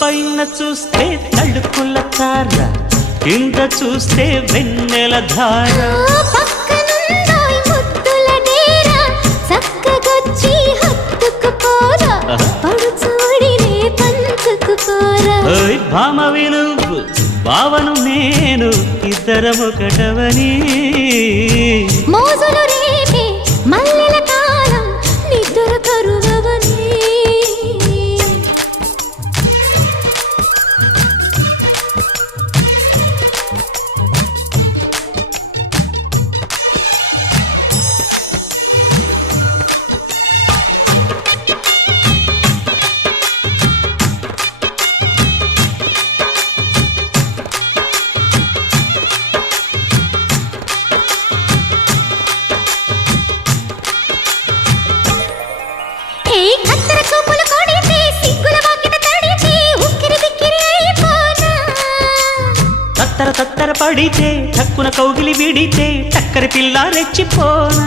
పైన చూస్తే తడుకుల తార, కింద చూస్తే వెన్నెల ధార. పక్కనుందోయ్ ముద్దుల డేరా, చక్కగొచ్చి హత్తుకుపోరా, పడుచూడినే పంచుకుపోరా. ఓయ్ భామ విలువు భావను నేను, ఇద్దరమొకటవని. మోజులు రేపే మల్లెల కాలం, నిద్ర కరువవని. తత్తర తత్తర పడితే, తక్కున కౌగిలి విడితే, చక్కరి పిల్ల రెచ్చిపోనా.